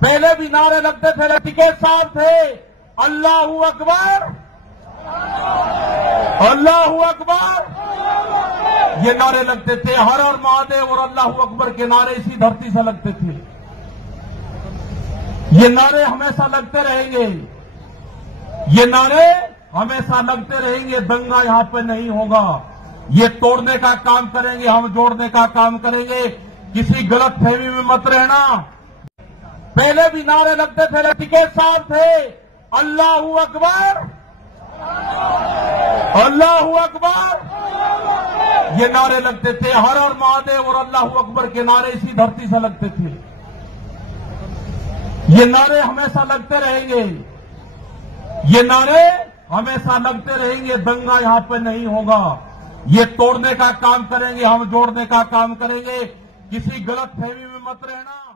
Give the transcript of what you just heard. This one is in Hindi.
पहले भी नारे लगते थे, टिकैत साहब थे, अल्लाहू अकबर, अल्लाहू अकबर, ये नारे लगते थे। हर हर महादेव और अल्लाहू अकबर के नारे इसी धरती से लगते थे। ये नारे हमेशा लगते रहेंगे, ये नारे हमेशा लगते रहेंगे। दंगा यहां पर नहीं होगा। ये तोड़ने का काम करेंगे, हम जोड़ने का काम करेंगे। किसी गलत फहमी में मत रहना। पहले भी नारे लगते थे, टिकैत साहब थे, अल्लाहू अकबर, अल्लाहू अकबर, ये नारे लगते थे। हर हर महादेव और अल्लाहू अकबर के नारे इसी धरती से लगते थे। ये नारे हमेशा लगते रहेंगे, ये नारे हमेशा लगते रहेंगे। दंगा यहां पर नहीं होगा। ये तोड़ने का काम करेंगे, हम जोड़ने का काम करेंगे। किसी गलत फहमी में मत रहना।